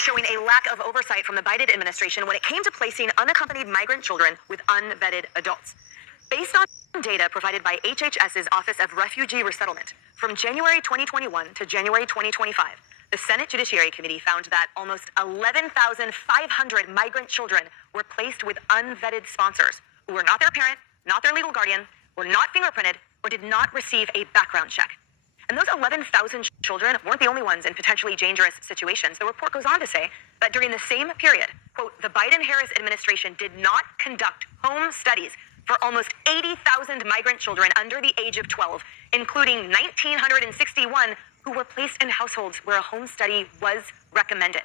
report showing a lack of oversight from the Biden administration when it came to placing unaccompanied migrant children with unvetted adults. Based on data provided by HHS's Office of Refugee Resettlement from January 2021 to January 2025, the Senate Judiciary Committee found that almost 11,500 migrant children were placed with unvetted sponsors who were not their parent, not their legal guardian, were not fingerprinted, or did not receive a background check. And those 11,000 children weren't the only ones in potentially dangerous situations. The report goes on to say that during the same period, quote, the Biden-Harris administration did not conduct home studies for almost 80,000 migrant children under the age of 12, including 1,961 who were placed in households where a home study was recommended.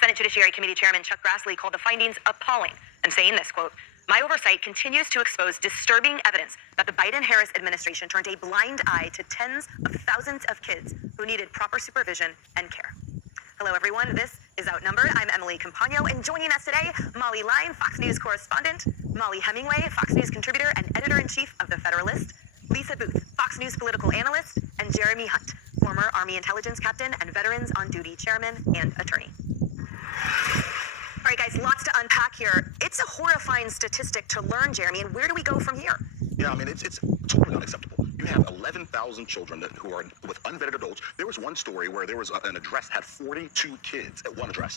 Senate Judiciary Committee Chairman Chuck Grassley called the findings appalling and saying this, quote, my oversight continues to expose disturbing evidence that the Biden-Harris administration turned a blind eye to tens of thousands of kids who needed proper supervision and care. Hello, everyone. This is Outnumbered. I'm Emily Campagno, and joining us today, Molly Line, Fox News correspondent, Molly Hemingway, Fox News contributor and editor-in-chief of The Federalist, Lisa Booth, Fox News political analyst, and Jeremy Hunt, former Army intelligence captain and Veterans on Duty chairman and attorney. All right, guys, lots to unpack here. It's a horrifying statistic to learn, Jeremy, and where do we go from here? Yeah, I mean, it's totally unacceptable. You have 11,000 children who are with unvetted adults. There was one story where there was an address that had 42 kids at one address.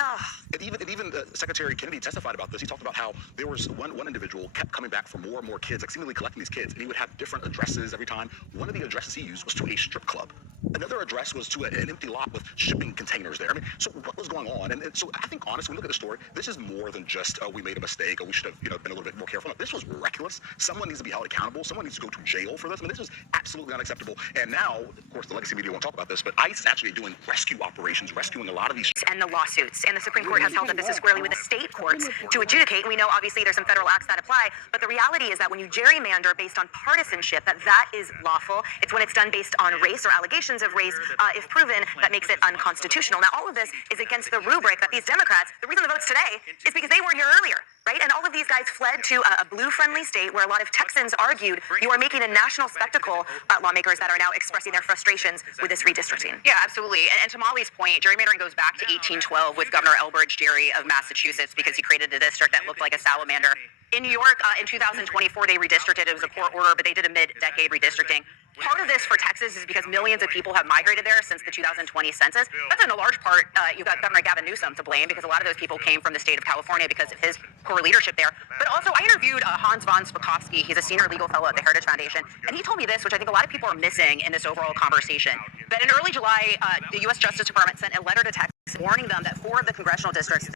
And even Secretary Kennedy testified about this. He talked about how there was one individual kept coming back for more and more kids, like seemingly collecting these kids, and he would have different addresses every time. One of the addresses he used was to a strip club. Another address was to an empty lot with shipping containers there. I mean, so what was going on? And so I think, honestly, when we look at the story, this is more than just, we made a mistake, or we should have, been a little bit more careful. No, this was reckless. Someone needs to be held accountable. Someone needs to go to jail for this. I mean, this was absolutely unacceptable. And now, of course, the legacy media won't talk about this, but ICE is actually doing rescue operations, rescuing a lot of these. And the lawsuits. And the Supreme Court has held that this is squarely with the state courts to adjudicate. And we know, obviously, there's some federal acts that apply. But the reality is that when you gerrymander based on partisanship, that is lawful. It's when it's done based on race or allegations of race, if proven, that makes it unconstitutional. Now, all of this is against the rubric that these Democrats, the reason the vote's today is because they weren't here earlier, right? And all of these guys fled to a blue-friendly state where a lot of Texans argued you are making a national spectacle, lawmakers that are now expressing their frustrations with this redistricting. Yeah, absolutely. And to Molly's point, gerrymandering goes back to 1812 with Governor Elbridge Gerry of Massachusetts because he created a district that looked like a salamander. In New York, in 2024, they redistricted. It was a court order, but they did a mid-decade redistricting. Part of this for Texas is because millions of people have migrated there since the 2020 census. That's in a large part, you've got Governor Gavin Newsom to blame because a lot of those people came from the state of California because of his poor leadership there. But also, I interviewed Hans von Spakovsky. He's a senior legal fellow at the Heritage Foundation, and he told me this, which I think a lot of people are missing in this overall conversation, that in early July, the U.S. Justice Department sent a letter to Texas warning them that 4 of the congressional districts